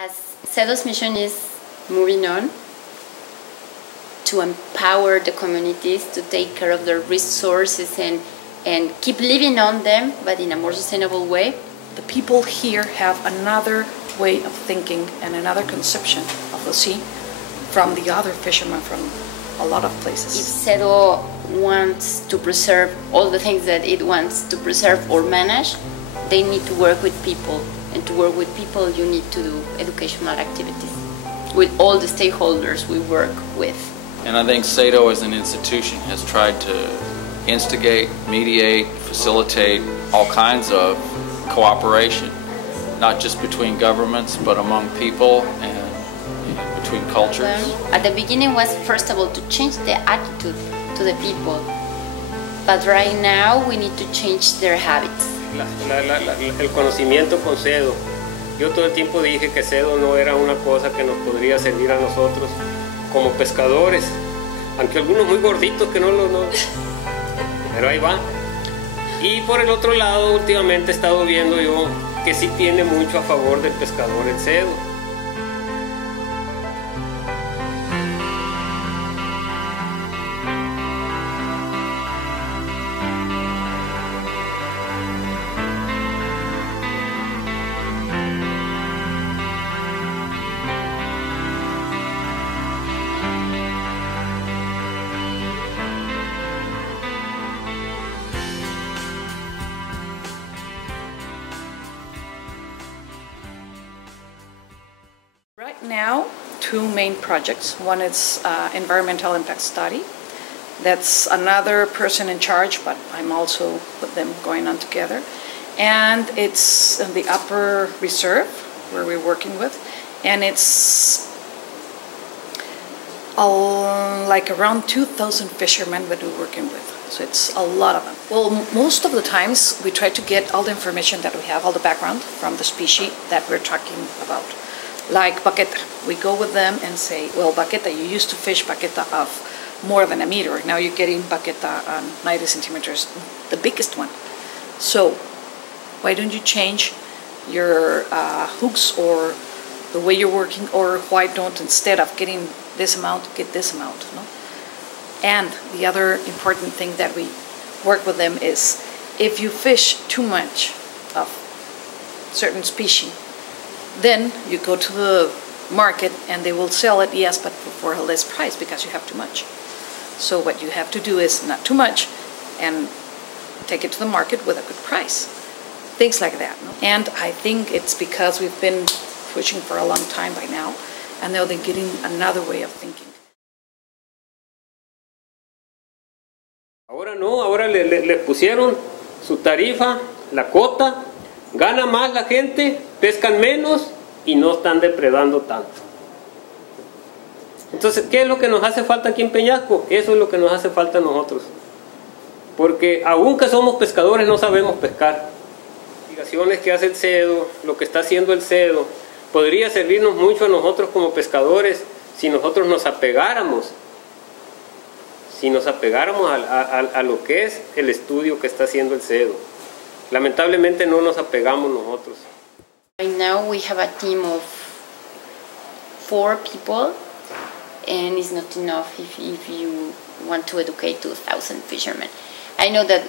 As CEDO's mission is moving on to empower the communities to take care of their resources and keep living on them, but in a more sustainable way. The people here have another way of thinking and another conception of the sea from the other fishermen from a lot of places. If CEDO wants to preserve all the things that it wants to preserve or manage, they need to work with people. And to work with people, you need to do educational activities with all the stakeholders we work with. And I think CEDO as an institution has tried to instigate, mediate, facilitate all kinds of cooperation, not just between governments, but among people and between cultures. At the beginning was, first of all, to change the attitude to the people. But right now, we need to change their habits. El conocimiento con CEDO. Yo todo el tiempo dije que CEDO no era una cosa que nos podría servir a nosotros como pescadores, aunque algunos muy gorditos que no. Pero ahí va. Y por el otro lado, últimamente he estado viendo yo que sí tiene mucho a favor del pescador el CEDO. Right now, two main projects. One is environmental impact study. That's another person in charge, but I'm also with them going on together. And it's in the upper reserve where we're working with. And it's like around 2,000 fishermen that we're working with. So it's a lot of them. Well, most of the times we try to get all the information that we have, all the background from the species that we're talking about. Like baqueta, we go with them and say, well, baqueta, you used to fish baqueta of more than a meter. Now you're getting baqueta on 90 centimeters, the biggest one. So why don't you change your hooks or the way you're working, or why don't, instead of getting this amount, get this amount? No? And the other important thing that we work with them is, if you fish too much of certain species, then you go to the market and they will sell it, yes, but for a less price because you have too much. So what you have to do is not too much and take it to the market with a good price. Things like that. No? And I think it's because we've been fishing for a long time by now, and now they're getting another way of thinking. Ahora no, ahora le pusieron su tarifa, la cuota. Gana más la gente, pescan menos y no están depredando tanto. Entonces, ¿qué es lo que nos hace falta aquí en Peñasco? Eso es lo que nos hace falta a nosotros. Porque aunque somos pescadores, no sabemos pescar. Las investigaciones que hace el CEDO, lo que está haciendo el CEDO, podría servirnos mucho a nosotros como pescadores si nosotros nos apegáramos. Si nos apegáramos a lo que es el estudio que está haciendo el CEDO. Lamentablemente no nos apegamos nosotros. Right now we have a team of 4 people, and it's not enough if you want to educate 2,000 fishermen. I know that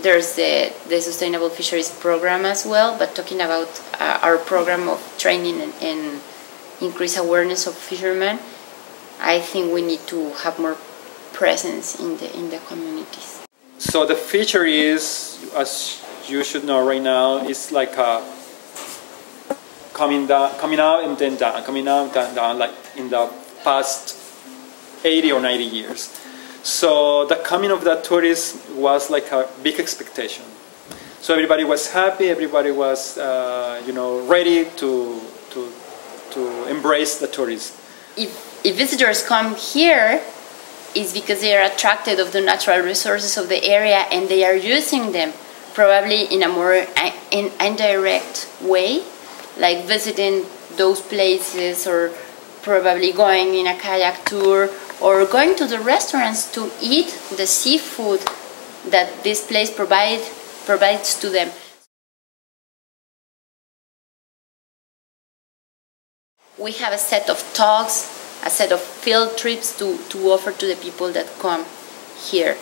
there's the Sustainable Fisheries program as well, but talking about our program of training and increase awareness of fishermen, I think we need to have more presence in the communities. So the fishery is, as you should know right now, it's like coming out and then down, coming out and down, like in the past 80 or 90 years. So the coming of the tourists was like a big expectation. So everybody was happy, everybody was ready to embrace the tourists. If visitors come here, it's because they are attracted of the natural resources of the area and they are using them probably in a more indirect way, like visiting those places or probably going in a kayak tour or going to the restaurants to eat the seafood that this place provides to them. We have a set of talks, a set of field trips to offer to the people that come here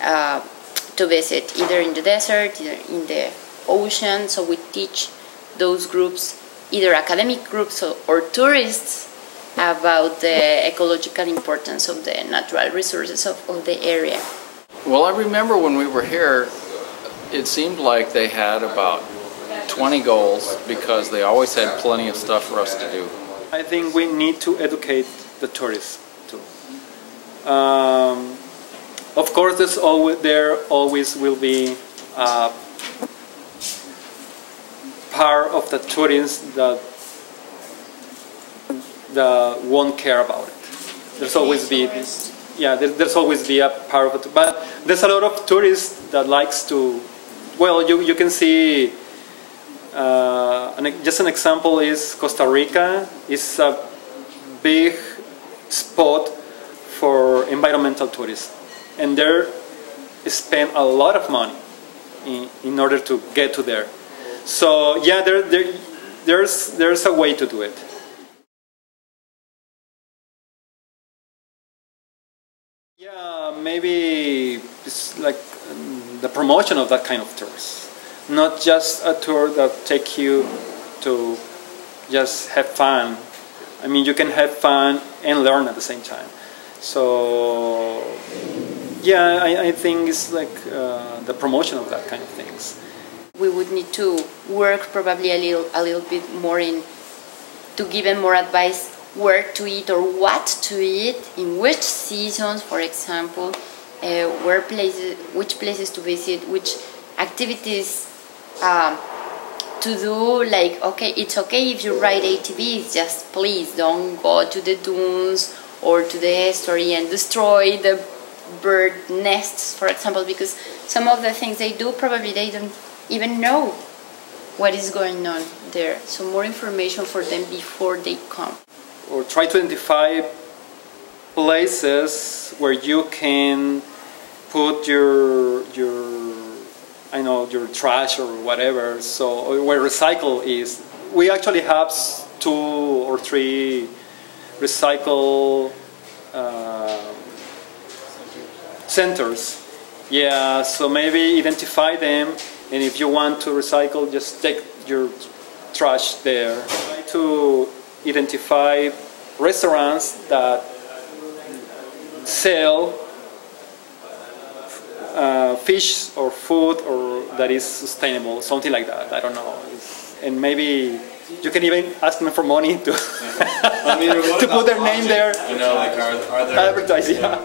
to visit, either in the desert, either in the ocean. So we teach those groups, either academic groups or tourists, about the ecological importance of the natural resources of the area. Well, I remember when we were here, it seemed like they had about 20 goals because they always had plenty of stuff for us to do. I think we need to educate the tourists too. Of course, there always will be part of the tourists that won't care about it. There's always there's always be a part of it. But there's a lot of tourists that likes to. Well, you can see. Just an example is Costa Rica. It's a big spot for environmental tourists, and they spend a lot of money in order to get to there. So yeah, there's a way to do it. Yeah, maybe it's like the promotion of that kind of tours. Not just a tour that takes you to just have fun. I mean, you can have fun and learn at the same time. So yeah, I think it's like the promotion of that kind of things. We would need to work probably a little bit more to give them more advice where to eat or what to eat, in which seasons, for example, which places to visit, which activities to do. Like, okay, it's okay if you ride ATVs, just please don't go to the dunes or to the estuary and destroy the bird nests, for example, because some of the things they do, probably they don't even know what is going on there. So more information for them before they come. Or try to identify places where you can put your trash or whatever. So where recycle is. We actually have 2 or 3 recycle centers. Yeah, so maybe identify them, and if you want to recycle, just take your trash there. Try to identify restaurants that sell fish or food or that is sustainable, something like that. I don't know. And maybe you can even ask them for money to to put their name there. You know, like are there advertise, yeah.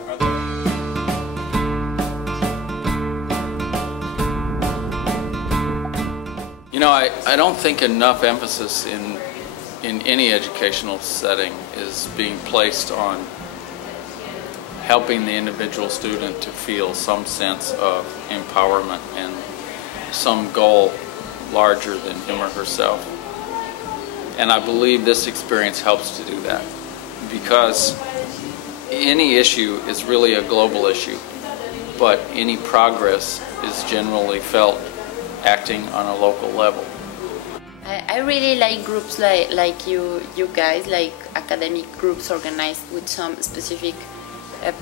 You know, I don't think enough emphasis in any educational setting is being placed on helping the individual student to feel some sense of empowerment and some goal larger than him or herself. And I believe this experience helps to do that, because any issue is really a global issue, but any progress is generally felt acting on a local level. I really like groups like you guys, like academic groups organized with some specific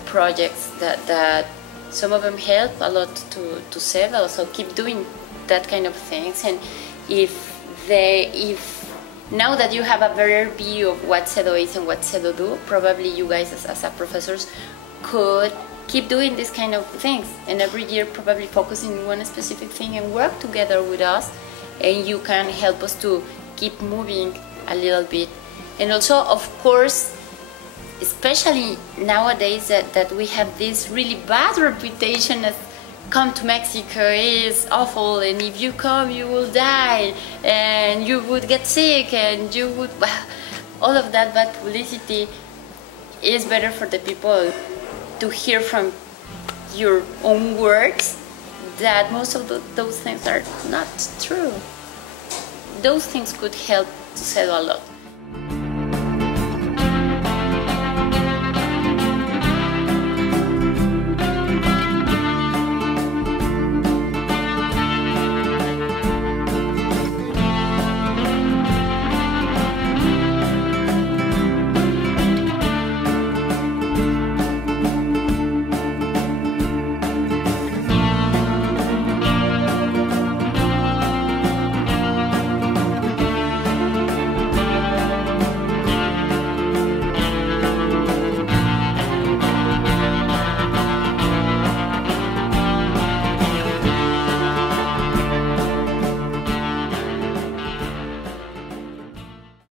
projects that some of them help a lot to CEDO. So keep doing that kind of things. And if now that you have a better view of what CEDO is and what CEDO do, probably you guys as professors could keep doing this kind of things, and every year probably focus in one specific thing and work together with us, and you can help us to keep moving a little bit. And also, of course, especially nowadays that we have this really bad reputation as come to Mexico is awful, and if you come you will die and you would get sick and you would, all of that bad publicity is better for the people to hear from your own words that most of those things are not true. Those things could help to CEDO a lot.